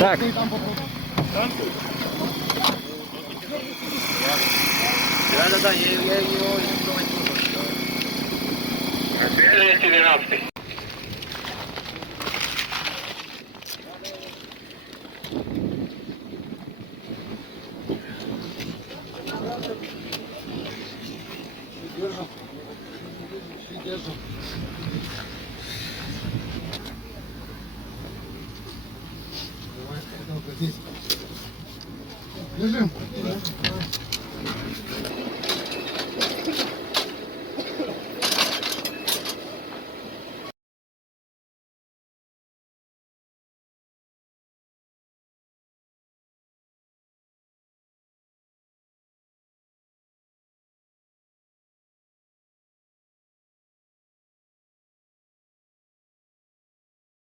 Так. Да, я его использовать буду. Свежий 12. Держим. Давай, здесь. Держим.